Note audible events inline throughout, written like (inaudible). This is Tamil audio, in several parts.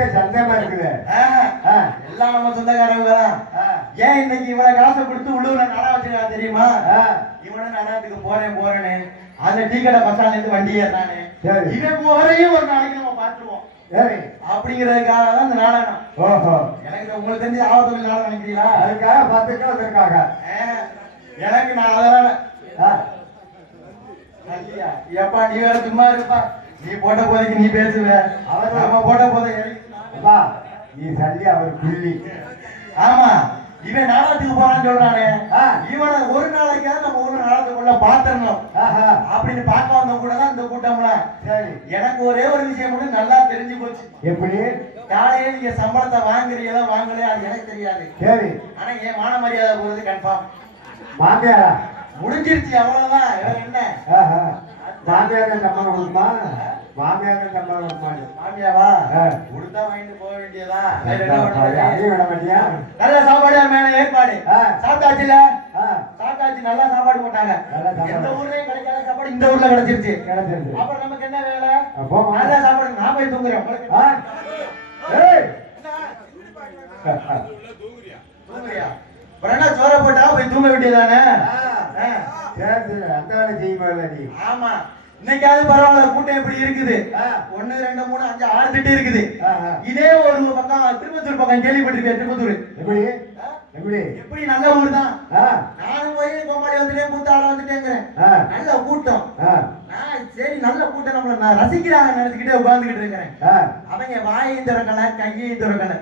எங்களுக்கே சந்தேகமா இருக்குது? எல்லாம் நம்ம சொந்தக்காரங்க தான் ஏன் இன்னைக்கு இவ்வளவு காசை கொடுத்து உள்ளூர்ல நட வச்சிருக்கா தெரியுமா? ஆ, இவனும் நடனத்துக்கு போறேன் போறேன்னு. அந்த டீ கடை பஸ் ஸ்டாண்ட்ல இருந்து வண்டி ஏறானே. இவன் போறையும் ஒரு நாளைக்கு நம்ம பார்த்துருவோம். அப்படிங்கிறதுக்காக தான் இந்த நாடகம். ஓஹோ. எனக்கு உங்களுக்கு தெரிஞ்ச ஆபத்துல நாடகம் நினைக்கிறீங்களா? அதுக்காக வந்திருக்காங்க. ஆ, எனக்கு நான் அதெல்லாம் எப்பா நீ வேற சும்மா இருப்பா. நீ போட்ட போதைக்கு நீ பேசுவ. அவர் நம்ம போட்ட போதை எனக்கு அப்பா நீ சல்லி அவர் புள்ளி ஆமா இவன் நாடகத்துக்கு போறான்னு சொல்றானே. இவனை ஒரு நாளைக்காவது நம்ம ஊர்ல நாடகத்துக்குள்ள பாத்திரணும் அப்படின்னு பார்க்க வந்த கூட தான் இந்த கூட்டம்லாம் சரி. எனக்கு ஒரே ஒரு விஷயம் மட்டும் நல்லா தெரிஞ்சு போச்சு. எப்படி? காலையில நீங்க சம்பளத்தை வாங்குறீங்களா வாங்கலையா அது எனக்கு தெரியாது. சரி. ஆனா என் மான மரியாதை போறது கன்ஃபார்ம் மாமியாரா முடிஞ்சிருச்சு அவ்வளவுதான். என்ன? மாமியார நம்ம கொடுமா மாமியார மாமியாவா? வாங்கிட்டு போக வேண்டியதா? பண்றது? அதையும் விட மாட்டியா நல்ல சாப்பாடு மேல? ஏற்பாடு. சாப்பிட்டாச்சு நல்லா சாப்பாடு போட்டாங்க. எந்த ஊர்லயும் கிடைக்காத சாப்பாடு இந்த ஊர்ல கிடைச்சிருச்சு. கிடைச்சிருச்சு. அப்புறம் நமக்கு என்ன வேலை? நல்ல சாப்பாடு நான் போய் தூங்குறேன்! தூங்குறியா? அப்புறம் சோற போட்டா போய் தூங்க வேண்டியதானே அந்த வேலை செய்யும்போது நீ. ஆமா. இன்னைக்காவது பரவாயில்ல கூட்டம் எப்படி இருக்குது. ஒண்ணு ரெண்டு மூணு அஞ்சு ஆறு திட்டு இருக்குது. இதே ஒரு பக்கம் திருப்பத்தூர் பக்கம் கேள்விப்பட்டிருக்கேன் திருப்பத்தூர். எப்படி? எப்படி? எப்படி? நல்ல ஊர் தான். நானும் போய் கோமாளி வந்துட்டேன் கூத்தாட வந்துட்டேங்கிறேன். நல்ல கூட்டம். சரி நல்ல கூட்டம். நம்மள நான் ரசிக்கிறாங்க நினைச்சுக்கிட்டே உட்கார்ந்துகிட்டு இருக்கிறேன். அவங்க வாயையும் திறக்கல கையையும் திறக்கல.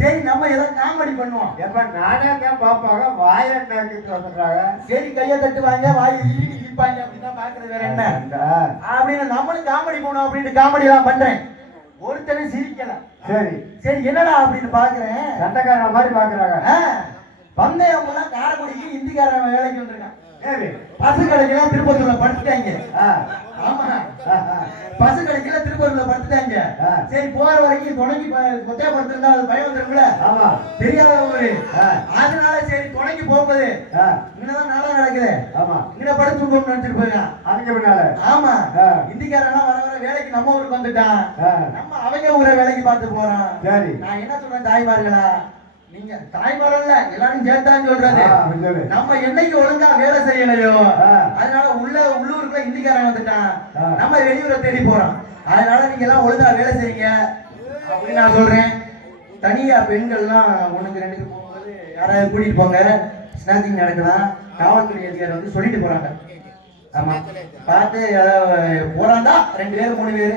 சரி நம்ம ஏதோ காமெடி பண்ணுவோம். எப்ப நானே தான் பாப்பாங்க வாய சரி கையை தட்டுவாங்க வாயை ஈடி இழுப்பாங்க அப்படிதான் பாக்குறது வேற என்ன? அப்படின்னு நம்மளும் காமெடி பண்ணுவோம் அப்படின்னு காமெடி எல்லாம் பண்றேன். ஒருத்தனும் சிரிக்கல. சரி. சரி என்னடா அப்படின்னு பாக்குறேன் சண்டைக்காரன் மாதிரி பாக்குறாங்க ஆ, வந்தவங்க எல்லாம் காரைக்குடிக்கு இந்திக்காரன் வேலைக்கு வந்திருக்கான். சரி. பசு திருப்பத்தூர்ல ஆ, ஆமா ஆ, ஆ. பசு கடைக்கெல்லாம் திருப்பூர்ல படுத்துட்டாங்க. சரி போற வரைக்கும் துணைக்கு கொத்தையா படுத்திருந்தா அது பயம் வந்துருக்குல்ல ஆமா. தெரியாத ஊரு. அதனால சரி துணைக்கு போகும்போது இங்கதான் நாடகம் நடக்குது. ஆமா. இங்க படுத்து தூங்கணும்னு நினைச்சிட்டு போயிருக்கான் அதுக்கு பின்னால ஆமா. இந்திக்காரன் வர வர வேலைக்கு நம்ம ஊருக்கு வந்துட்டான். நம்ம அவங்க ஊரை வேலைக்கு பார்த்து போறோம் சரி. நான் என்ன சொல்றேன் தாய்மார்களா? நீங்க தாய்மாரல்ல எல்லாரும் சேர்த்தான் சொல்றது. நம்ம என்னைக்கு ஒழுங்கா வேலை செய்யலையோ. அதனால உள்ள உள்ளூருக்குள்ள இந்திக்காரன் வந்துட்டான் ஆ. நம்ம வெளியூரை தேடி போறோம். அதனால நீங்க எல்லாம் ஒழுங்கா வேலை செய்யுங்க. அப்படின்னு நான் சொல்றேன். தனியா பெண்கள்லாம் ஒண்ணுக்கு ரெண்டுக்கு போகும்போது யாராவது கூட்டிட்டு போங்க. ஸ்நாச்சிங் நடக்கலாம். காவல்துறை அதிகாரி வந்து சொல்லிட்டு போறாங்க. ஆமா. பார்த்து ஏதாவது போறாண்டா ரெண்டு பேர் மூணு பேர்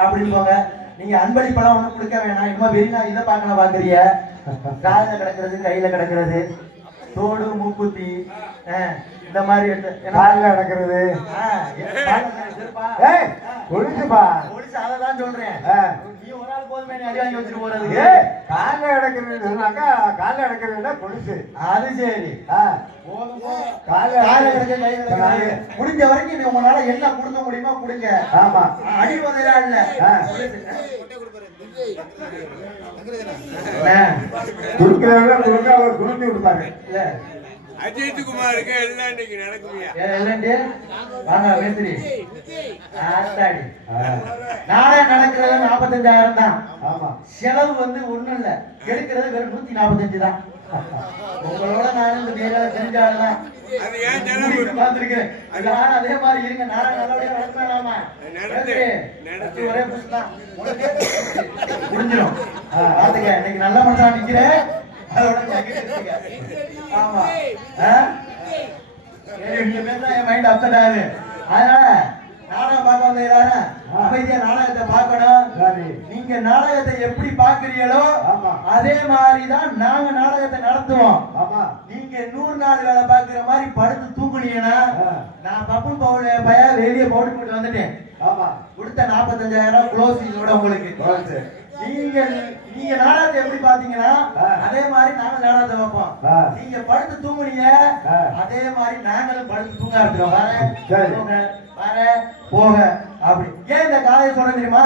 அப்படின்னு போங்க. நீங்க அன்பளிப்பெல்லாம் ஒண்ணும் கொடுக்க வேணாம். இன்னும் வெளியா இதை பார்க்கலாம் பாக்குறீங்க காலில் கிடக்கிறது கையில கிடக்கிறது. தோடு மூக்குத்தி இந்த மாதிரி காலில் நடக்கிறது ஒழிச்சுப்பா போலீஸ் அதை தான் சொல்றேன். நீ ஒரு ஆள் போதுமே நீ அடி வாங்கி வச்சுட்டு போறதுக்கு. ஏய் காலில் நடக்கிறது சொன்னாக்கா காலில் நடக்கிறதுனா கொலுசு அது சரி. முடிஞ்ச வரைக்கும் நீ உங்களால என்ன கொடுக்க முடியுமோ கொடுங்க. ஆமா. அடி உதையெல்லாம் இல்ல? குடுக்கிறவங்க கொடுக்க அவர் கொடுப்பாங்க. இல்ல. அஜித் குமாருக்கு எல்லாம் இன்னைக்கு நடக்குமியா? வாங்க மேஸ்திரி. ஆத்தாடி. நடக்கிறது நாற்பத்தஞ்சாயிரம் தான். ஆமா. செலவு வந்து ஒண்ணும் இல்ல. எடுக்கிறது வெறும் நூத்தி நாற்பத்தஞ்சு தான். உங்களோட நான் இந்த தெரிஞ்சாலும் அது ஏன் செலவு? பார்த்திருக்கிறேன். எல்லாரும் அதே மாதிரி இருங்க. நாடகம் நல்லபடியா நடத்தலாமா நடத்து. ஒரே புஷ் தான். உனக்கு முடிஞ்சிடும் பாத்துக்க இன்னைக்கு நல்ல மனுஷனா நிக்கிறேன். அதோட எடுத்துக்க. ஆமா. பேர் தான் என் மைண்ட் அப்செட் ஆகுது. அதனால நாடகம் பார்க்க வந்த எல்லாரும் அமைதியா நாடகத்தை பார்க்கணும். சரி. நீங்க நாடகத்தை எப்படி பாக்குறீங்களோ. அதே மாதிரி தான் நாங்க நாடகத்தை நடத்துவோம். ஆமா. நீங்க நூறு நாள் வேலை பாக்குற மாதிரி படுத்து தூங்குனீங்கன்னா ஆ. நான் பப்புள் பவுடர் பய வெளியே பவுடர் போட்டு வந்துட்டேன். ஆமா. கொடுத்த நாற்பத்தஞ்சாயிரம் க்ளோஸ் இதோட உங்களுக்கு. நீங்க நீங்க நாடகத்தை எப்படி பாத்தீங்கன்னா. அதே மாதிரி நாங்க நாடகத்தை வைப்போம் ஆ. நீங்க படுத்து தூங்குனீங்க. அதே மாதிரி நாங்களும் படுத்து தூங்க இருக்கிறோம் வர வர போக அப்படி. ஏன் இந்த காலையை சொல்ற தெரியுமா.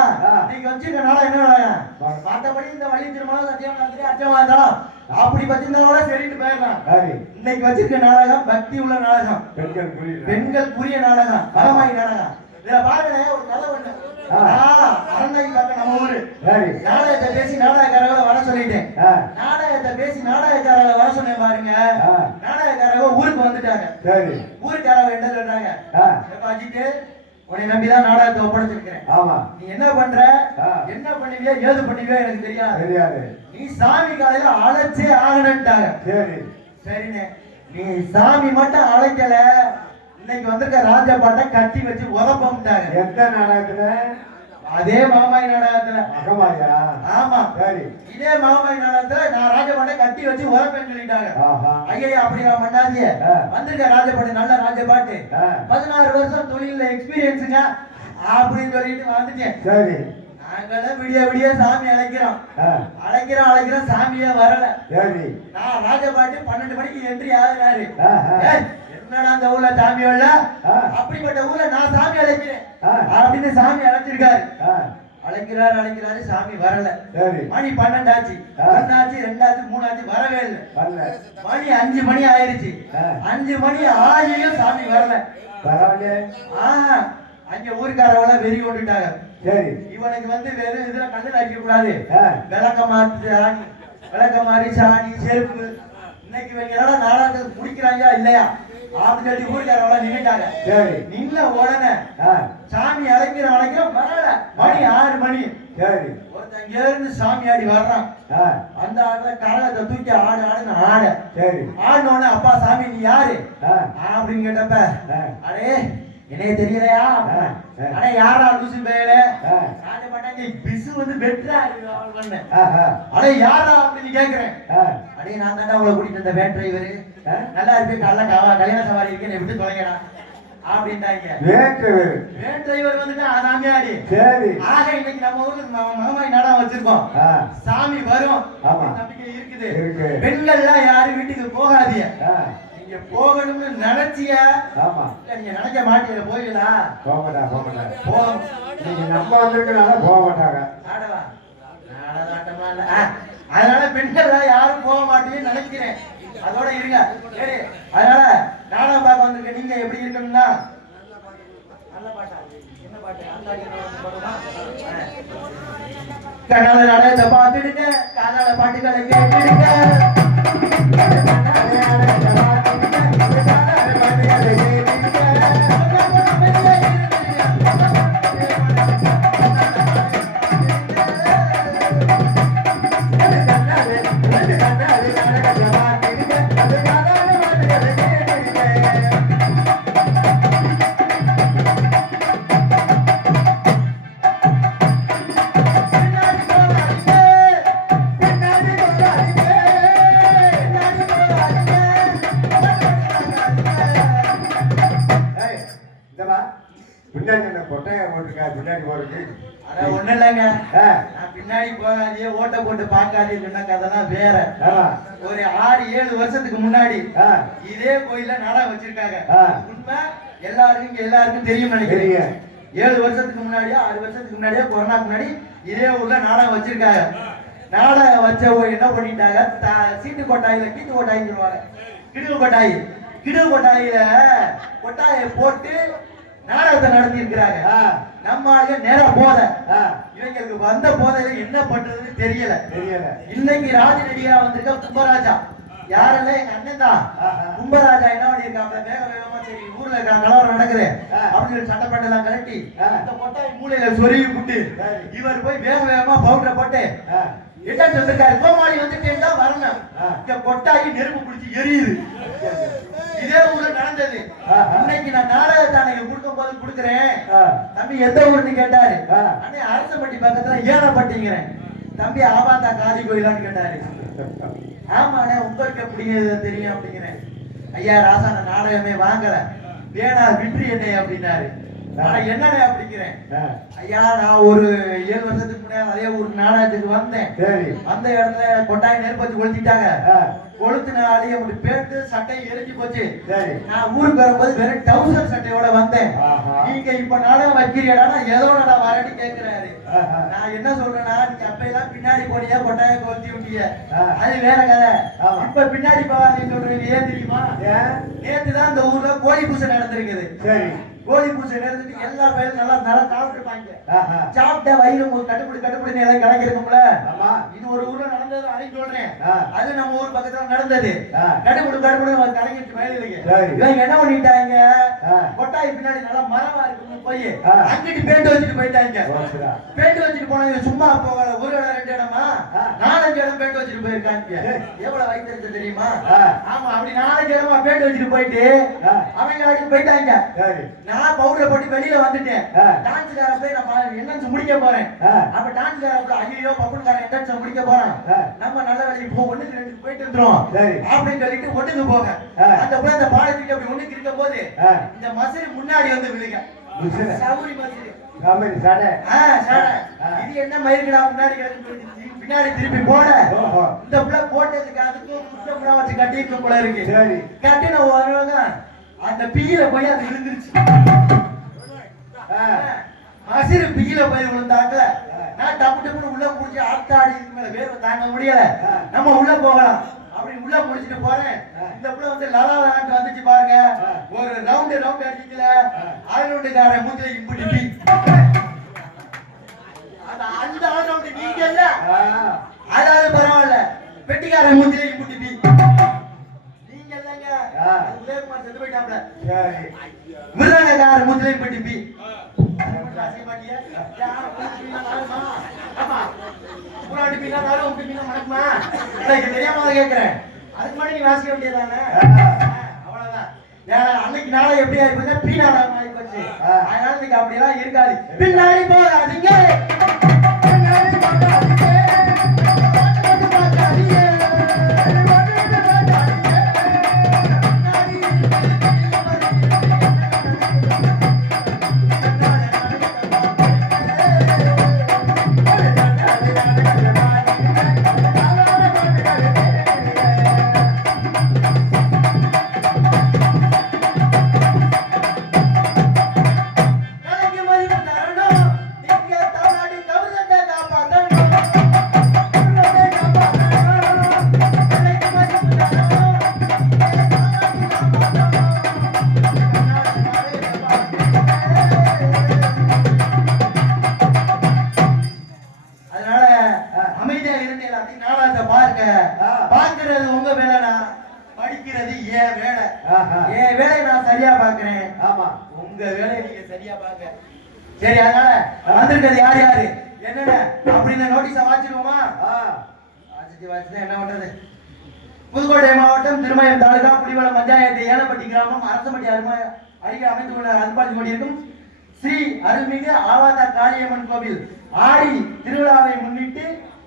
நீங்க வச்சிருக்க நாடகம் என்ன நாடகம் ஆ. மத்தபடி இந்த வழி திருமணம் சத்தியம் ராத்திரி அச்சமாதான் அப்படி வச்சிருந்தா கூட சரிட்டு போயிடலாம் இன்னைக்கு வச்சிருக்க நாடகம் பக்தி உள்ள நாடகம். பெண்கள் புரிய நாடகம் மகமாய் நாடகம். இதுல பாருங்க ஒரு கதை ஒண்ணு. அரண்மனை பக்கம் நம்ம ஊரு. நாடகத்தை பேசி நாடகக்காரங்களை வர சொல்லிட்டேன் நாடகத்தை பேசி நாடகக்காரங்களை வர சொன்னேன் பாருங்க. நாடகக்காரங்க ஊருக்கு வந்துட்டாங்க. சரி. ஊருக்காரங்க என்ன சொல்றாங்க? அஜித்து உன்னை நம்பிதான் நாடகத்தை ஒப்படைச்சிருக்கிறேன். ஆமா. நீ என்ன பண்ற. என்ன பண்ணுவியோ ஏது பண்ணுவியோ எனக்கு தெரியாது. தெரியாது. நீ சாமி காலையில அழைச்சே ஆகணும்ட்டாங்க. சரி. சரிண்ணே. நீ சாமி மட்டும் அழைக்கல. இன்னைக்கு வந்திருக்க ராஜபாட்டை கட்டி வச்சு உதப்பம்ட்டாங்க எந்த நாடகத்துல? அதே மாமாய் நாடகத்துல. மகமாயா? ஆமா. சரி. இதே மாமாய் நாடகத்துல நான் ராஜபாட்டை கட்டி வச்சு உதப்பேன்னு சொல்லிட்டாங்க. ஐயா அப்படி நான் பண்ணாதீங்க ஆ. வந்திருக்க ராஜபாட்டு நல்ல ராஜபாட்டு. பதினாறு வருஷம் தொழில எக்ஸ்பீரியன்ஸுங்க அப்படின்னு சொல்லிட்டு வந்துட்டேன். சரி. நாங்களும் விடிய விடிய சாமி அழைக்கிறோம். அழைக்கிறோம் அழைக்கிறோம் சாமியே வரல. சரி. நான் ராஜபாட்டு பன்னெண்டு மணிக்கு என்ட்ரி ஆகுறாரு. அந்த ஊர்ல சாமி வரல. அப்படிப்பட்ட ஊர்ல நான் சாமி அழைக்கிறேன். அப்படின்னு சாமி அழைச்சிருக்காரு. அழைக்கிறாரு அழைக்கிறாரு சாமி வரல. மணி பன்னெண்டாச்சு. ஒன்னாச்சு ரெண்டாச்சு மூணாச்சு வரவே இல்லை. மணி அஞ்சு மணி ஆயிருச்சு. அஞ்சு மணி ஆகியும் சாமி வரல. பரவாயில்லையே. ஆஹா அங்க ஊருக்காரவள வெறி கொண்டுட்டாங்க. சரி. இவனுக்கு வந்து வெறும் இதுல கண்ணுல அடிக்க கூடாது விளக்க மாத்து விளக்க மாதிரி சாணி செருப்பு. இன்னைக்கு இவங்க என்னடா நாடகத்தை முடிக்கிறாங்க இல்லையா? அப்படின்னு சொல்லி ஊருக்காரவள நின்னுட்டாங்க. சரி. நின்ன உடனே சாமி அழைக்கிற அழைக்கிற வரல மணி ஆறு மணி. சரி. ஒருத்தன் இருந்து சாமி ஆடி வர்றான். அந்த ஆடுல கரகத்தை தூக்கி ஆடு ஆடுன்னு ஆட. சரி. ஆடின அப்பா சாமி நீ யாரு? அப்படின்னு கேட்டப்ப அடே என்னைய தெரியலையா ஆ, ஆ. அடே யாரா லூசு பேல ஆ. ராஜபாட்டாங்க பிசு வந்து வெட்டுறா பண்ண அடே யாரா அப்படின்னு கேக்குறேன். அடே நான் தாண்டா உங்களை கூட்டிட்டு வந்த வேன் டிரைவர். நல்லா இருக்கு கல்ல கவா கல்யாண சவாரி இருக்கேன் என்னை விட்டு தொலைங்கடா அப்படின்ட்டாங்க. வேன் டிரைவர் வந்துட்டு அதாமியாடி சரி. ஆக இன்னைக்கு நம்ம ஊர்ல ம- மகமாய் நாடகம் வச்சிருக்கோம். சாமி வரும். ஆமா. நம்பிக்கை இருக்குது. இருக்கு. பெண்கள்லாம் யாரும் வீட்டுக்கு போகாதீங்க. நீங்க போகணும்னு நினைச்சியா? ஆமா. நீங்க நினைக்க மாட்டீங்க போயிடலா போக மாட்டாங்க போக மாட்டாங்க போகும் நீங்க நம்ம வந்திருக்கனால போக மாட்டாங்க. ஆடவா. நாடகாட்டமா இல்ல. அதனால பெண்கள் யாரும் போக மாட்டேன்னு நினைக்கிறேன். அதோட இருங்க. சரி. அதனால நானும் பார்க்க வந்திருக்கேன். நீங்க எப்படி இருக்கணும்னா? என்ன பாட்டு? கண்ணால நாடகத்தை பார்த்துடுங்க. காதால பாட்டுகளை கேட்டுடுங்க. ஓட்ட போட்டு பார்க்காதே சொன்ன கதைலாம் வேற. ஒரு ஆறு ஏழு வருஷத்துக்கு முன்னாடி இதே கோயில்ல நாடகம் வச்சிருக்காங்க. உண்மை? எல்லாருக்கும் இங்க எல்லாருக்கும் தெரியும் நினைக்கிறேன். தெரியும். ஏழு வருஷத்துக்கு முன்னாடியோ ஆறு வருஷத்துக்கு முன்னாடியோ கொரோனாக்கு முன்னாடி இதே ஊர்ல நாடகம் வச்சிருக்காங்க. நாடகம் வச்சவங்க என்ன பண்ணிட்டாங்க? சீட்டு கொட்டாயில கீட்டு கொட்டாயின்னு சொல்லுவாங்க. கிடுகு கொட்டாய். கிடுகு கொட்டாயில கொட்டாயை போட்டு நாடகத்தை நடத்தி இருக்கிறாங்க நம்ம ஆளுங்க நேரா போத இவங்களுக்கு வந்த போதையில என்ன பண்றதுன்னு தெரியல. தெரியல. இன்னைக்கு ராஜநடிகா வந்திருக்க கும்பராஜா. யாருல்ல எங்க அண்ணன் தான். கும்பராஜா என்ன பண்ணிருக்காங்க வேக வேகமா சரி ஊர்ல இருக்க கலவரம் நடக்குது. அப்படின்னு சட்டப்பட்டு எல்லாம் கழட்டி ஆ. இந்த கொட்டாய் மூலையில சொருவி விட்டு. இவர் போய் வேக வேகமா பவுடரை போட்டு என்ன சொல்லிருக்காரு? கோமாளி வந்துட்டேன் தான் வரணும். இங்க கொட்டாயி நெருப்பு பிடிச்சி எரியுது. இதே ஊர்ல நடந்தது. இன்னைக்கு நான் நாடகத்தை அன்னைக்கு கொடுக்கும் போது கொடுக்குறேன் தம்பி எந்த ஊர்னு கேட்டாரு. அண்ணே அரசப்பட்டி பக்கத்துல ஏனப்பட்டிங்கிறேன். தம்பி ஆபாத்தா காளி கோயிலான்னு கேட்டாரு. ஆமாண்ணே உங்களுக்கு எப்படி இது தெரியும் அப்படிங்கிறேன். ஐயா ராசா நாடகமே வாங்கல. வேணா விட்டு என்னை அப்படின்னாரு. நான் என்னண்ணே அப்படிங்கிறேன்? ஐயா நான் ஒரு ஏழு வருஷத்துக்கு கூப்பிட்டேன் அதே ஊருக்கு நாடகத்துக்கு வந்தேன். சரி. அந்த இடத்துல கொட்டாய் நெருப்பு வச்சு கொளுத்திட்டாங்க. ஆ, கொளுத்துனாலே அப்படி பேட்டு சட்டை எரிஞ்சு போச்சு. சரி. நான் ஊருக்கு வரும்போது வெறும் டவுசர் சட்டையோட வந்தேன். நீங்க இப்ப நாடகம் வைக்கிறீடா ஏதோ நான் வரேன்னு கேக்குறாரு. ஆஹா. நான் என்ன சொல்றேன்னா நீங்க அப்பெல்லாம் பின்னாடி போனியா கொட்டாய கொளுத்தி விட்டீங்க. அது வேற கதை. இப்ப பின்னாடி போவாதீங்க சொல்றீங்க. ஏன் தெரியுமா? நேத்து தான் இந்த ஊர்ல கோழி பூசை நடந்திருக்குது. சரி. கோழி பூசை நடந்துட்டு எல்லா பயிலும் நல்லா நல்லா சாப்பிட்டுருப்பாங்க. சாப்பிட்ட வயிறு கட்டுப்படி கட்டுப்படி எல்லாம் கிடைக்கிறதுக்கும்ல ஆமா இது ஒரு ஊர்ல நடந்தது அதையும் சொல்றேன். அது நம்ம ஊர் பக்கத்துல நடந்தது. கடுபுடு கடுபுடு கலங்கிட்டு வயலுக்கு. இவங்க என்ன பண்ணிட்டாங்க. கொட்டாய் பின்னாடி நல்லா மரமா இருக்குன்னு போய். அங்கிட்டு பேண்ட் வச்சுட்டு போயிட்டாங்க. பேண்ட் வச்சுட்டு போனவங்க சும்மா போகல ஒரு இடம் ரெண்டு இடமா. நாலஞ்சு இடம் பேண்ட் வச்சுட்டு போயிருக்காங்க. எவ்வளவு வைத்திருச்சு தெரியுமா. ஆமா அப்படி நாலஞ்சு இடமா பேண்ட் வச்சுட்டு போயிட்டு. அவங்க போயிட்டாங்க நான் பவுடர் போட்டு வெளியில வந்துட்டேன் ஆ. டான்ஸ்கார போய் நான் என்னன்னு முடிக்க போறேன். அப்ப டான்ஸ்கார போய் ஐயோ பப்புன்காரன் என்னன்னு முடிக்க போறான். நம்ம நல்ல வேலைக்கு போ ஒண்ணுக்கு ரெண்டு போயிட்டு சரி. அப்படின்னு சொல்லிட்டு ஒண்ணுக்கு போக. அந்த புள்ள அந்த பாலத்துக்கு அப்படி ஒண்ணுக்கு இருக்க போது. இந்த மசிறு முன்னாடி வந்து விழுங்க? சவுரி. ஆ. இது என்ன மயிருக்குடா முன்னாடி கிடக்கு. பின்னாடி திருப்பி போட. இந்த புள்ள போட்டதுக்கு அதுக்கும் வச்சு கட்டிட்டு போல இருக்கு சரி கட்டின அந்த பீல போய் அது விழுந்துருச்சு. மசிறு பீல போய் விழுந்தாங்க. நான் டப்பு டப்புன்னு உள்ள முடிச்சு ஆத்தாடி இதுக்கு மேல வேர்வை தாங்க முடியல. நம்ம உள்ள போகலாம். அப்படி உள்ள முடிச்சிட்டு போறேன். இந்த புள்ள வந்து லலா லலான்ட்டு வந்துச்சு பாருங்க. ஒரு ரவுண்டு ரவுண்ட் அடிக்கல. ஆ. ஆளுண்டுக்காரன் மூஞ்சில அது அந்த ஆளுண்டு நீங்க இல்ல. அதாவது பரவாயில்ல. பெட்டிக்காரன் மூஞ்சில இம்புட்டி பீ நீங்க இல்லங்க ஆ. அது உதயகுமார் செத்து போயிட்டாப்ல சரி மிருதங்கக்காரர் மூஞ்சில இம்புட்டி பீ செய்ய மாட்டியா? யார் மூஞ்சி பீனா நாருமா? ஆமா. புறாண்டி பீனா நாரும், உங்க பீனா மணக்குமா? இல்ல, இது தெரியாம தான் கேட்கிறேன். அதுக்கு முன்னாடி நீ வாசிக்க. அவ்வளவுதான். அன்னைக்கு நாளை எப்படி ஆயிப்போச்சு? பீ ஆயிப்போச்சு. ஆ. அதனால இன்னைக்கு அப்படியெல்லாம் இருக்காது. பின்னாடி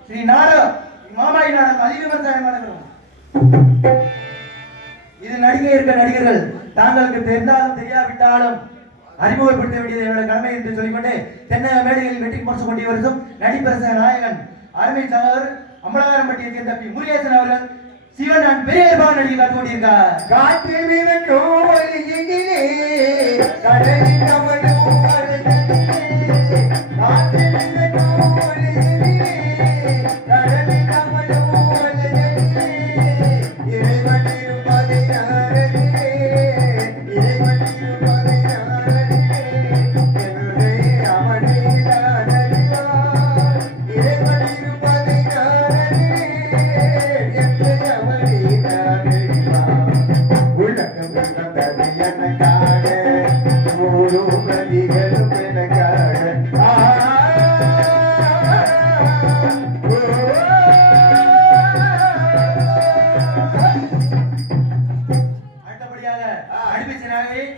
ஸ்ரீ நாடு மாமாய் நாடகம் அதிவிமர்சனம் நடக்கும்? இது நடிகை இருக்க நடிகர்கள் தாங்களுக்கு தெரிந்தாலும் தெரியாவிட்டாலும் அறிமுகப்படுத்த வேண்டியது என்னோட கடமை என்று சொல்லிக்கொண்டு தென்னை மேடைகளில் வெற்றி முரசு கொண்டு வருதும் நடிப்பரச நாயகன் அருமை தலைவர் அம்பலாரம்பட்டியை சேர்ந்த பி. முருகேசன் அவர்கள் சிவன் நான் பெரிய ஏற்பாடு நடிகை காத்து கொண்டிருந்தார் காற்று மிதக்கும் ஒலியினிலே, கடலில் அமரும் அலைகளிலே. காற்று மிதக்கும் ஒலியினிலே, கடலில்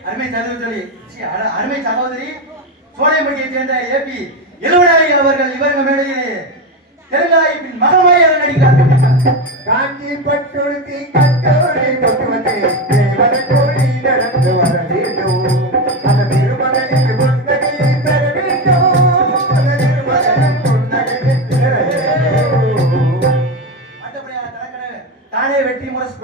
அருமை சகோதரி சி, அட- அருமை சோலைமட்டியை சேர்ந்த ஏபி எழுவனாயி அவர்கள் இவங்க மேடையிலே தெலுங்காய்ப்பின் மகமாய் அவர் நடிக்கிறார் காஞ்சி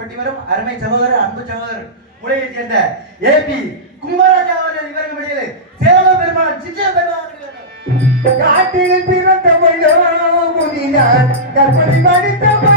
வெற்றி வரும் அருமை சகோதரர் அன்பு சகோதரர் உலகை சேர்ந்த ஏ பி கும்பராஜா அவர்கள் இவர்கள் இடையிலே சேவ பெருமாள் சிச்சை பெருமாள் காட்டில் பிறந்த முதினார் கற்பனை மடித்த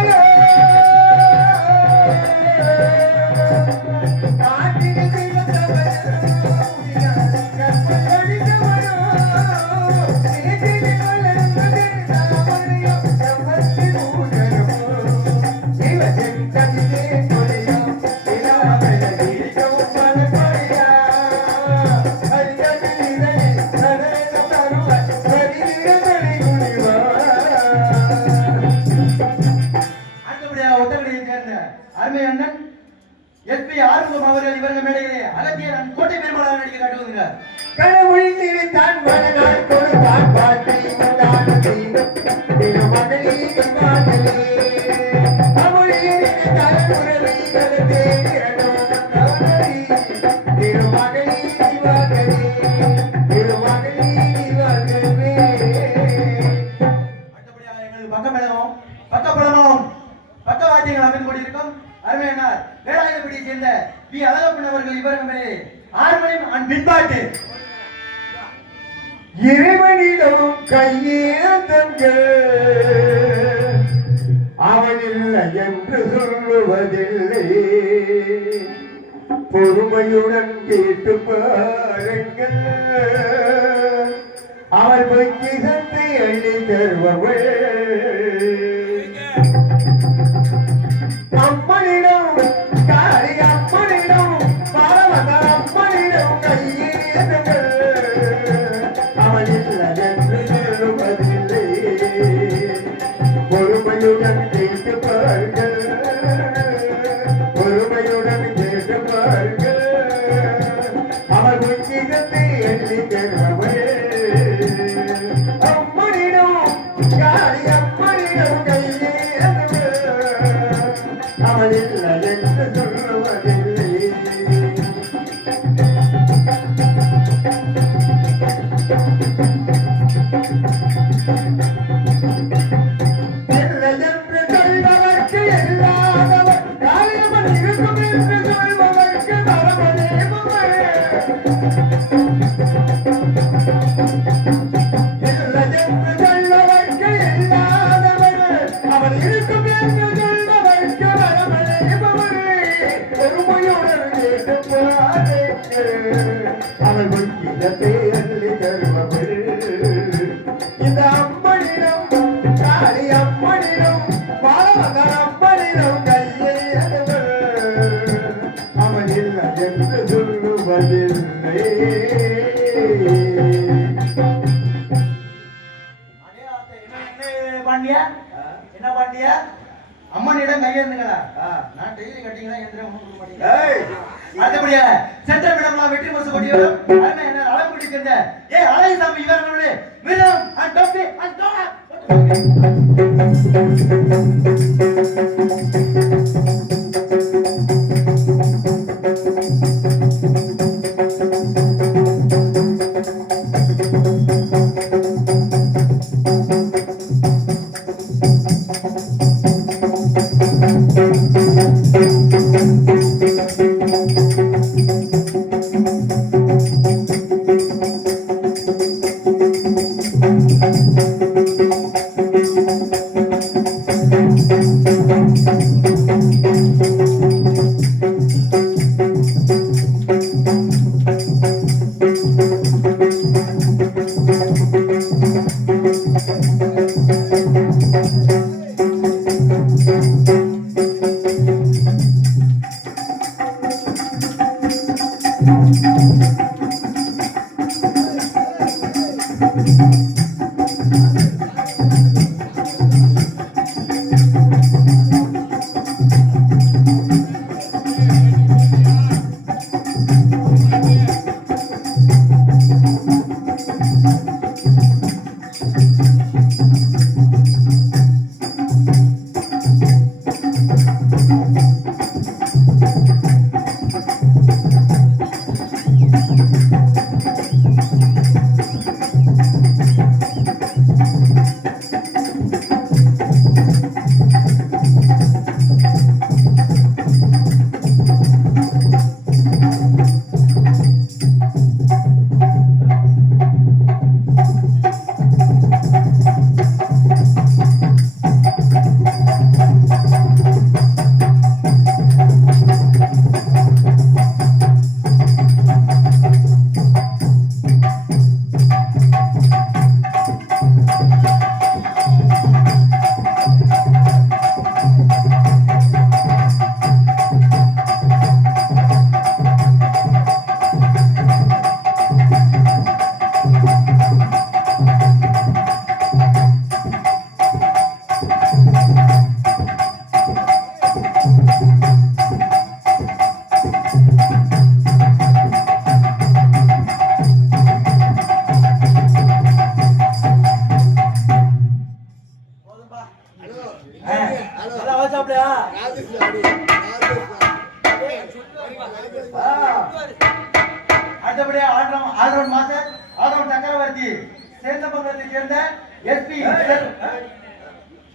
Hare தங்கத்தை அள்ளி தருமபுரு இந்த அம்பளிடம் காளி அம்பளிடம் பாலவகர் அம்பளிடம் கையை அனுவர் அவனில் என்ன பாண்டியா? அம்மனிடம் கையேந்துங்களா? நான் டெய்லி கட்டிங்கன்னா எந்திரம் ஒன்றும் கொடுக்க மாட்டேங்க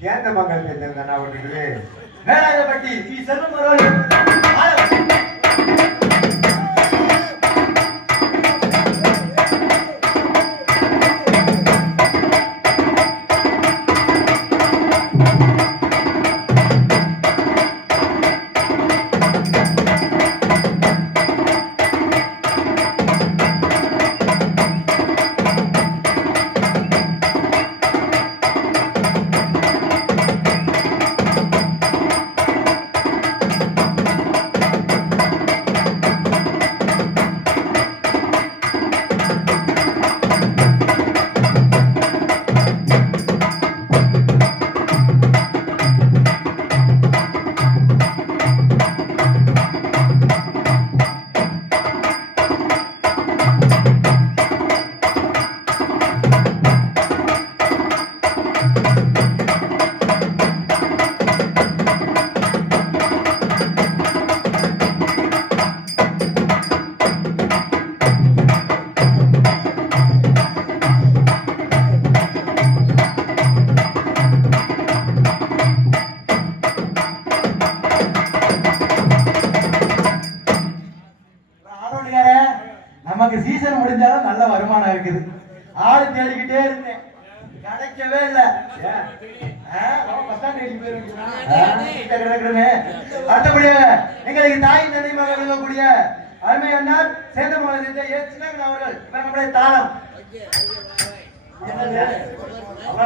ஏந்த மங்கலத்தை தெரிஞ்சிருந்தேன் நான் விட்டுட்டு வேலாயுதப்பட்டி பி செல்வம்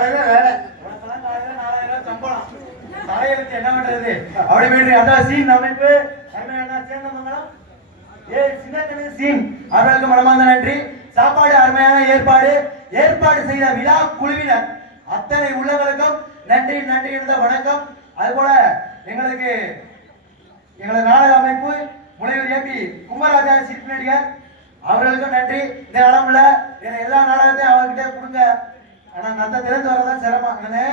அவ்வளவுதான் வேலை. உனக்கெல்லாம் காலையில நாலாயிரம் சம்பளம். தலையெழுத்து என்ன பண்றது? அப்படி போயிட்டு அதான் சீன் அமைப்பு. அருமை அண்ணார் சேந்தமங்கலம். ஏ சின்ன சீன் அவர்களுக்கு மனமார்ந்த நன்றி. சாப்பாடு அருமையான ஏற்பாடு. ஏற்பாடு செய்த விழா குழுவினர். அத்தனை உள்ளவர்களுக்கும் நன்றி நன்றி இருந்த வணக்கம். அதுபோல எங்களுக்கு எங்களது நாடக அமைப்பு முனைவர் ஏபி குமராஜா சிற்பநடிகர் அவர்களுக்கும் நன்றி. இந்த இடம்ல வேற எல்லா நாடகத்தையும் அவர்கிட்ட கொடுங்க. ஆனா நந்த திறந்து வரதான் சிரமம் என்னன்னு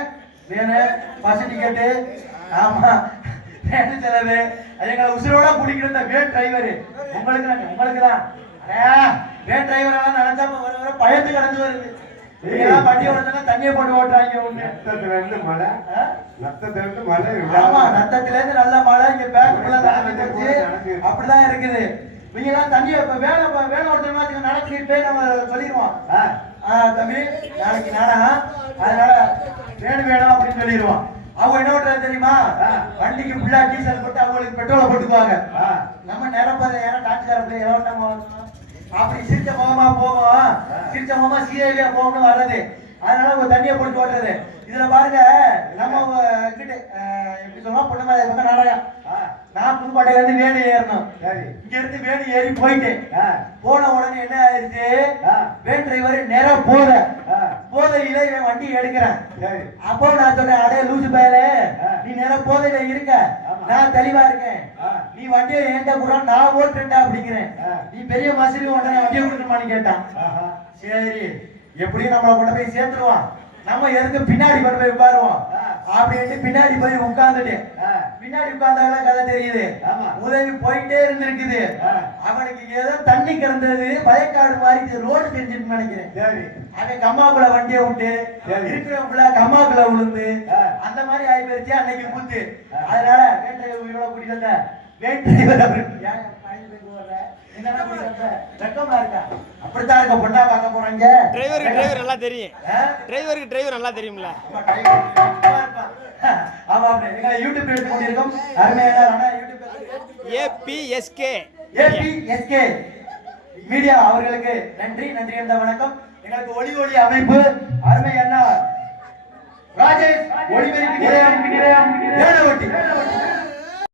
வேணும் பஸ் டிக்கெட்டு ஆமா. வேண்டு செலவு. எங்களை உசுரோட பிடிக்கிற இந்த வேன் டிரைவர் உங்களுக்கு தான் உங்களுக்கு தான். வேன் டிரைவர் எல்லாம் நினைச்சா வர வர பயந்து கடந்து வருது. வண்டி ஓடுறதுனா தண்ணியை போட்டு ஓட்டுறாங்க ஒண்ணு நத்தத்துல இருந்து மழை? நத்தத்துல இருந்து மழை ஆமா நத்தத்துல இருந்து நல்ல மழை இங்க பேக் ஃபுல்லா நடந்துச்சு அப்படிதான் இருக்குது. நீங்க எல்லாம் தண்ணி இப்ப வேலை வேலை ஒருத்தர் நடத்திட்டு போய் நம்ம சொல்லிடுவோம். ஆ, தம்பி நாளைக்கு நாடகம். அதனால வேணும் வேணும் அப்படின்னு சொல்லிடுவோம். அவங்க என்ன பண்றது தெரியுமா? வண்டிக்கு ஃபுல்லா டீசல் போட்டு அவங்களுக்கு பெட்ரோலை போட்டுக்குவாங்க. ஆ. நம்ம நிரப்பதை ஏன்னா டாக்ஸிக்கார போய் எவ்வளோ அப்படி சிரிச்ச முகமா போவோம். சிரிச்ச முகமா சீரியலியா போகணும்னு வர்றது. அதனால ஒரு தண்ணியை போட்டு ஓட்டுறது. இதுல பாருங்க நம்ம கிட்ட எப்படி சொன்னா பொண்ணு மேல பக்கம் நாடகம். நான் புதுக்கோட்டையில இருந்து வேணு ஏறணும். சரி. இங்க இருந்து வேணு ஏறி போயிட்டேன். போன உடனே என்ன ஆயிருச்சு ஆ. வேன் டிரைவர் நேரா போத போதையில இவன் வண்டி எடுக்கிறான். அப்போ நான் சொன்னேன் அடே லூசு பயலே. நீ நேரா போதையில இருக்க. நான் தெளிவா இருக்கேன். நீ வண்டியை என்கிட்ட கூட நான் ஓட்டுறேன்டா அப்படிங்கிறேன். நீ பெரிய மசிலி ஓட்ட வண்டியை கொடுக்கணுமான்னு கேட்டான். சரி. எப்படியும் நம்மளை கொண்டு போய் சேர்த்துருவான் நம்ம எதுக்கு பின்னாடி கொண்டு போய் உட்காருவோம். அப்படின்ட்டு பின்னாடி போய் உட்கார்ந்துட்டு பின்னாடி உட்கார்ந்தாலும் கதை தெரியுது. உதவி போயிட்டே இருந்திருக்குது. அவனுக்கு ஏதோ தண்ணி கிடந்தது வயக்காடு மாதிரி ரோடு தெரிஞ்சிருக்கு நினைக்கிறேன் சரி அவன் கம்மாக்குள்ள வண்டியை விட்டு. இருக்கிறவங்கள கம்மாக்குள்ள விழுந்து. அந்த மாதிரி ஆகி போயிருச்சு அன்னைக்கு கூத்து. அதனால வேட்டை உயிரோட கூட்டிட்டு வந்த வேட்டை (laughs) அப்படித்தான் இருக்க பொண்ணா பார்க்க போறாங்க. டிரைவருக்கு டிரைவர் நல்லா தெரியும்? டிரைவருக்கு டிரைவர் நல்லா தெரியும்ல. ஆமா, எங்களை யூடியூப் எடுத்து கொண்டிருக்கோம் அருமையான யூடியூப் ஏபிஎஸ்கே ஏபிஎஸ்கே மீடியா அவர்களுக்கு நன்றி நன்றி என்ற வணக்கம். எங்களுக்கு ஒளி ஒளி அமைப்பு. அருமை அண்ணா. ராஜேஷ் ஒளிபெருக்கு நிலையம் வேலவட்டி